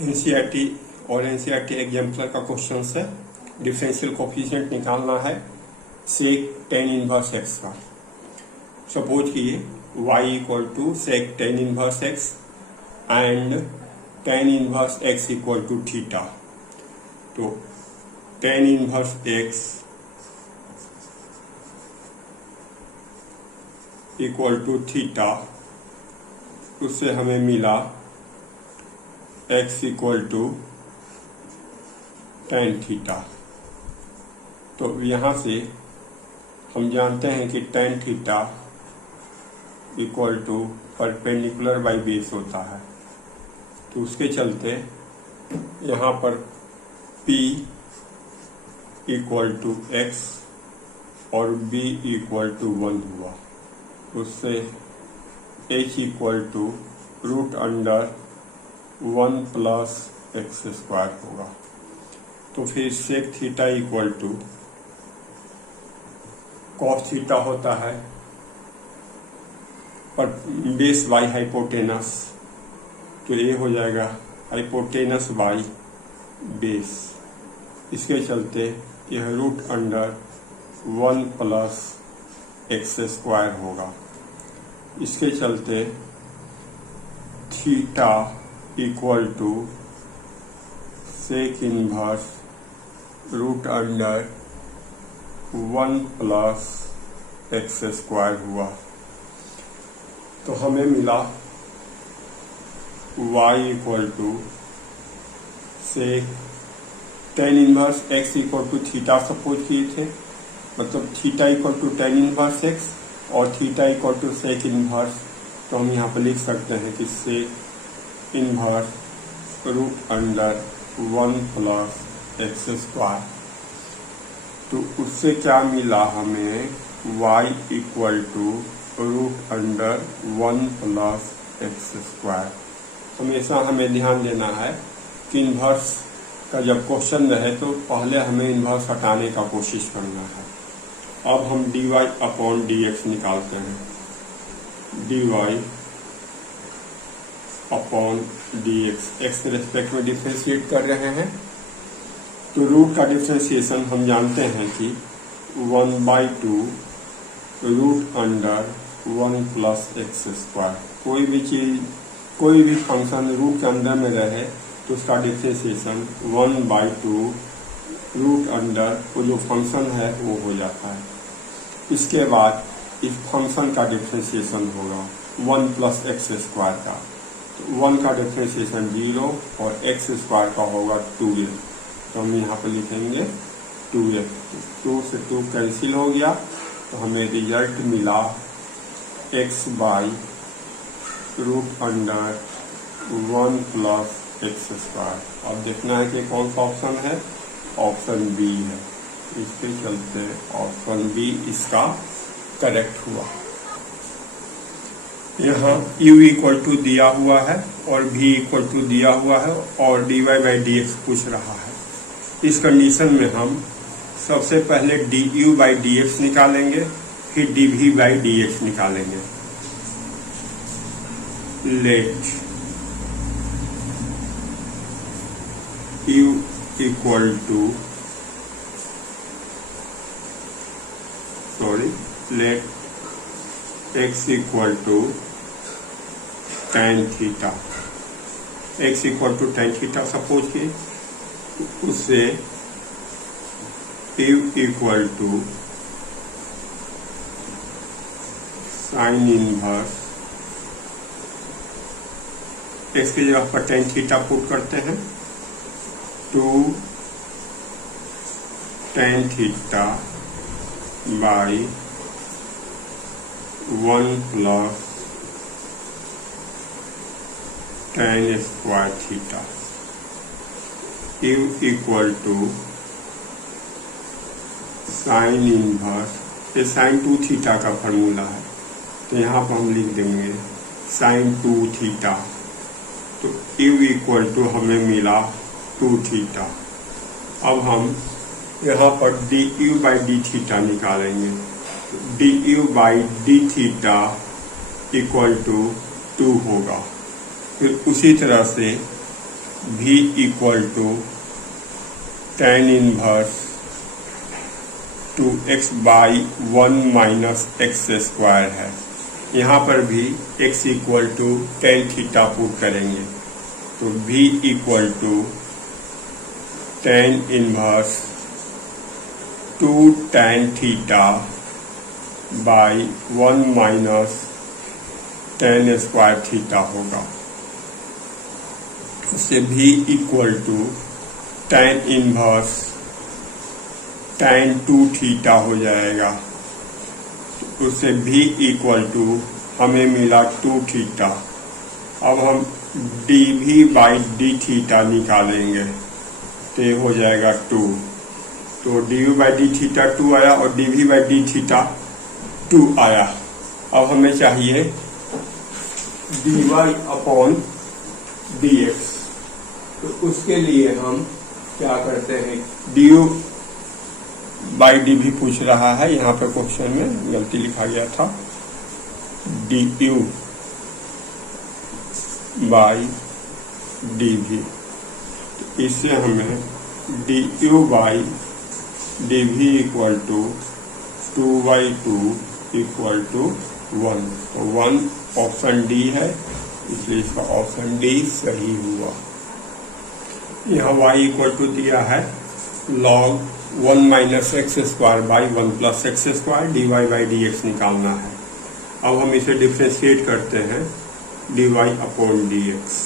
NCERT और NCERT exemplar का question है। डिफरेंशियल कोफिशिएंट निकालना है सेक टेन इनवर्स एक्स का। सपोज किए y equal to sec tan inverse x and tan inverse x equal to theta. तो tan inverse x equal to theta, उससे हमें मिला x equal to tan theta. तो यहाँ से हम जानते हैं कि tan theta equal to perpendicular by base होता है। तो उसके चलते यहाँ पर p इक्वल टू एक्स और b इक्वल टू 1 हुआ। उससे h equal to root under 1 plus x square होगा। तो फिर sec theta equal to cos theta होता है पर बेस बाई हाइपोटेनस, तो ये हो जाएगा हाइपोटेनस बाई बेस। इसके चलते यह root under 1 plus x square होगा। इसके चलते theta equal to sec inverse root under 1 plus x square हुआ। तो हमें मिला y equal to sec tan inverse x equal to theta suppose किए थे, मतलब theta equal to tan inverse x और theta equal to sec inverse. तो हम यहाँ पर लिख सकते हैं कि sec inverse root under 1 plus x square. तो उससे क्या मिला हमें y equal to root under 1 plus x square. हमेशा हमें ध्यान देना है कि इन्वर्स का जब क्वेश्चन रहे तो पहले हमें इन्वर्स हटाने का कोशिश करना है। अब हम dy अपॉन dx निकालते हैं। dy अपॉन dx एक्स के रेस्पेक्ट में डिफ्रेंशिएट कर रहे हैं। तो रूट का डिफ्रेंशिएशन हम जानते हैं कि 1/2 root under 1 plus x square. कोई भी चीज, कोई भी फंक्शन रूट के अंदर में रहे तो उसका डिफ्रेंशिएशन 1/2 रूट अंडर वो जो फंक्शन है वो हो जाता है। इसके बाद इस फंक्शन का डिफ्रेंशिएशन होगा 1 प्लस एक्स स्क्वायर का। तो 1 का डिफ्रेंशिएशन 0 और एक्स स्क्वायर का होगा 2x। तो हम यहाँ पर लिखेंगे 2x। 2 से 2 कैंसिल हो गया तो हमें रिजल्ट मिला x by root under 1 plus x square. अब देखना है कि कौन सा ऑप्शन है, ऑप्शन बी है। इसके चलते ऑप्शन बी इसका करेक्ट हुआ। यहाँ u इक्वल टू दिया हुआ है और v इक्वल टू दिया हुआ है और dy बाई dx पूछ रहा है। इस कंडीशन में हम सबसे पहले du बाई dx निकालेंगे, फिर dv बाई dx निकालेंगे। Let u equal to let x equal to tan theta. x equal to tan theta suppose किए, उससे u equal to sine inverse x की जगह पर tan थीटा पुट करते हैं 2 tan theta by 1 plus tan square theta. u equal to sine inverse, ये sine 2 theta का formula है तो यहाँ पर हम लिख देंगे साइन 2 थीटा। तो u इक्वल टू हमें मिला 2 थीटा। अब हम यहाँ पर du बाई डी थीटा निकालेंगे। du by d theta equal to 2 होगा। फिर उसी तरह से v equal to tan inverse 2x by 1 minus x square है। यहाँ पर भी x equal to tan theta put करेंगे तो v equal to tan inverse 2 tan theta by 1 minus tan square theta होगा। इससे v equal to tan inverse tan 2 theta हो जाएगा। तो उससे v इक्वल टू हमें मिला 2 थीटा। अब हम dv बाई डी थीटा निकालेंगे तो ये हो जाएगा 2। तो dv बाई डी थीटा 2 आया और dv बाई डी थीटा 2 आया। अब हमें चाहिए dy अपॉन dx। तो उसके लिए हम क्या करते हैं, du बाई dv पूछ रहा है, यहाँ पे क्वेश्चन में गलती लिखा गया था, du बाई dv। तो इससे हमें du by dv equal to 2/2 equal to 1। तो 1 ऑप्शन डी है, इसलिए इसका ऑप्शन डी सही हुआ। यहाँ y इक्वल टू दिया है log 1 minus x square by 1 plus x square dy by d x निकालना है। अब हम इसे डिफ्रेंशिएट करते हैं dy upon d x.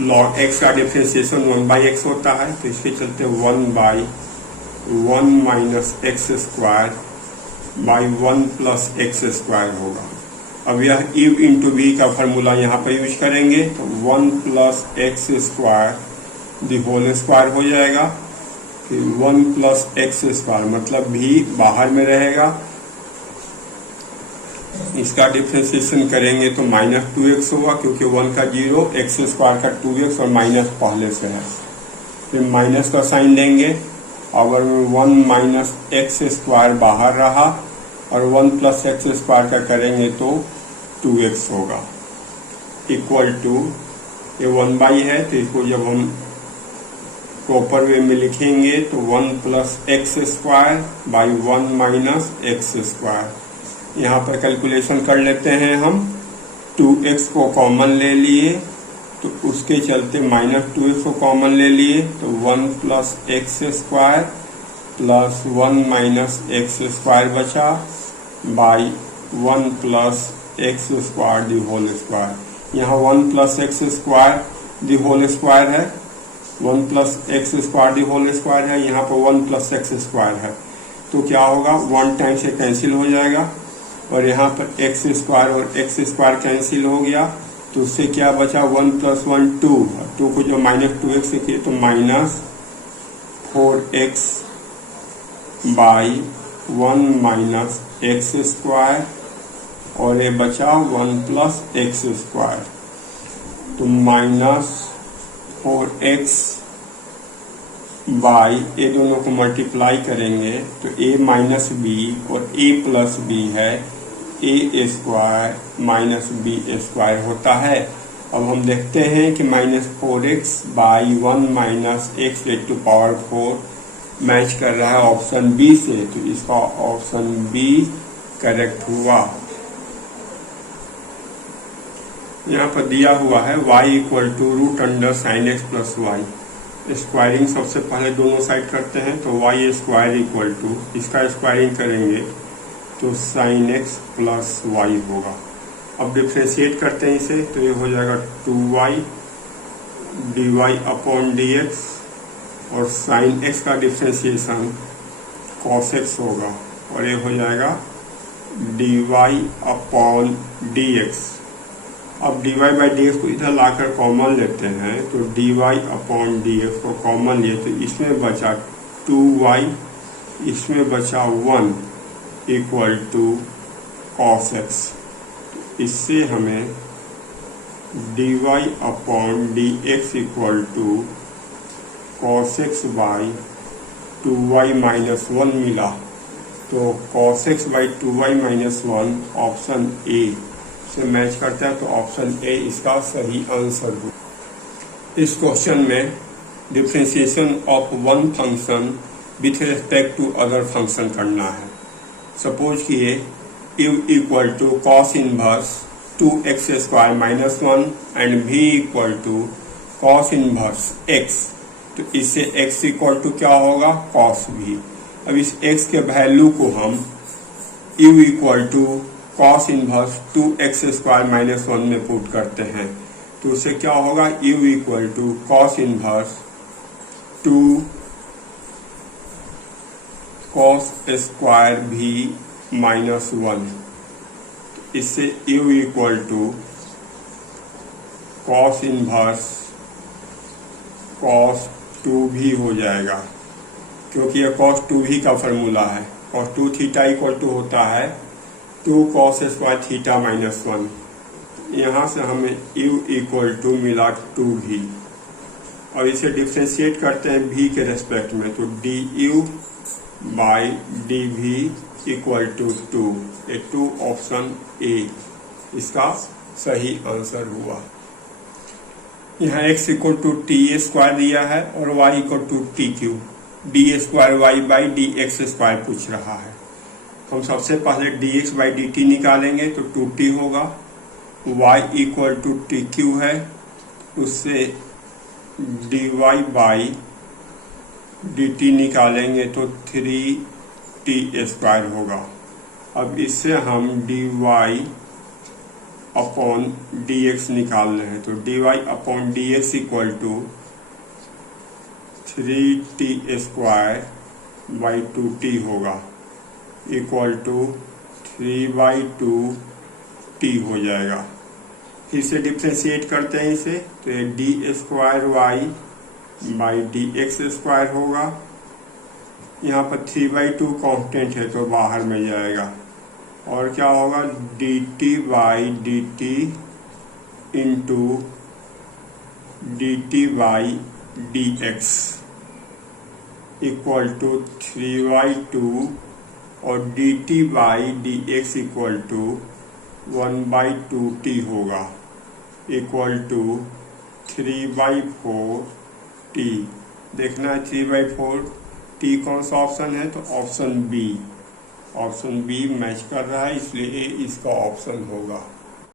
Log x का डिफ्रेंशिएशन 1 बाई एक्स होता है, तो इसके चलते 1 by 1 minus x square by 1 plus x square होगा। अब यह u इंटू वी का फार्मूला यहाँ पर यूज करेंगे तो 1 plus x square the whole square हो जाएगा। फिर 1 प्लस एक्स स्क्वायर मतलब v बाहर में रहेगा, इसका डिफ्रेंशिएशन करेंगे तो माइनस 2x होगा क्योंकि 1 का 0, एक्स स्क्वायर का 2x और माइनस पहले से है। फिर माइनस का साइन लेंगे, अगर 1 माइनस एक्स स्क्वायर बाहर रहा और 1 प्लस एक्स स्क्वायर का करेंगे तो 2x होगा इक्वल टू, ये 1 बाई है तो इसको जब हम प्रॉपर वे में लिखेंगे तो 1 plus x square by 1 minus x square. यहाँ पर कैलकुलेशन कर लेते हैं हम, 2x को कॉमन ले लिए तो उसके चलते माइनस 2x को कॉमन ले लिए तो 1 plus x square plus 1 minus x square बचा by 1 plus x square the whole square. यहाँ 1 plus x square the whole square है, 1 plus x square the whole square है, यहाँ पर 1 प्लस एक्स स्क्वायर है तो क्या होगा 1 टाइम से कैंसिल हो जाएगा और यहाँ पर एक्स स्क्वायर और एक्स स्क्वायर कैंसिल हो गया तो उससे क्या बचा 1 प्लस 1 2 और 2 को जो माइनस 2x से किए तो minus 4x by 1 minus x square और ये बचा 1 प्लस एक्स स्क्वायर तो माइनस 4x बाई ए दोनों को मल्टीप्लाई करेंगे तो a माइनस बी और a प्लस बी है, a square minus b square होता है। अब हम देखते हैं कि minus 4x by 1 minus x to power 4 match कर रहा है ऑप्शन बी से, तो इसका ऑप्शन बी करेक्ट हुआ। यहाँ पर दिया हुआ है y equal to root under sine x plus y. Squaring सबसे पहले दोनों साइड करते हैं तो y स्क्वायर इक्वल टू, इसका स्क्वायरिंग करेंगे तो साइन एक्स प्लस वाई होगा। अब डिफ्रेंशिएट करते हैं इसे तो ये हो जाएगा 2y dy अपॉन dx और साइन x का डिफ्रेंशिएशन cos x होगा और ये हो जाएगा dy अपॉन dx। अब dy बाई dx को इधर लाकर कॉमन लेते हैं तो dy अपॉन dx को कॉमन लिए तो इसमें बचा 2y, इसमें बचा 1 इक्वल टू cos x। इससे हमें dy upon dx equal to cos x by 2y minus 1 मिला। तो cos x by 2y minus 1 option a से मैच करता है तो ऑप्शन ए इसका सही आंसर हो। इस क्वेश्चन में differentiation of one function with respect to other function करना है। सपोज किए u equal to cos inverse 2x² minus 1 and v equal to cos inverse x। तो इससे x इक्वल टू क्या होगा, कॉस v। अब इस x के वैल्यू को हम u equal to cos inverse 2x² minus 1 में पुट करते हैं। तो उससे क्या होगा, u equal to cos inverse 2 cos square v minus 1। इससे u equal to cos inverse cos 2v हो जाएगा, क्योंकि यह कॉस 2v का फॉर्मूला है। कॉस 2 थीटा इक्वल टू होता है 2 कॉस स्क्वायर थीटा माइनस 1। यहाँ से हमें u इक्वल टू मिला 2v। और इसे डिफ्रेंशिएट करते हैं v के रेस्पेक्ट में, तो du by dv equal to 2। ये 2 ऑप्शन ए इसका सही आंसर हुआ। यहाँ x equal to t square दिया है और y equal to t cube, d square y by d x square पूछ रहा है। हम सबसे पहले dx बाई डी टी निकालेंगे तो 2t होगा। y equal to t cube है, उससे dy बाई डी टी निकालेंगे तो 3t स्क्वायर होगा। अब इससे हम dy अपॉन dx निकाल रहे हैं, तो dy upon dx equal to 3t square by 2t होगा, इक्वल टू 3/2t हो जाएगा। फिर से डिफ्रेंशिएट करते हैं इसे, तो ये d square y by d x square होगा। यहाँ पर 3/2 कांस्टेंट है तो बाहर में जाएगा, और क्या होगा dt by d t into dt by d x equal to 3/2 और dt by d x equal to 1/2t होगा, इक्वल टू 3/4t। देखना है 3/4t कौन सा ऑप्शन है, तो option b. Option b match कर रहा है, इसलिए ए इसका ऑप्शन होगा।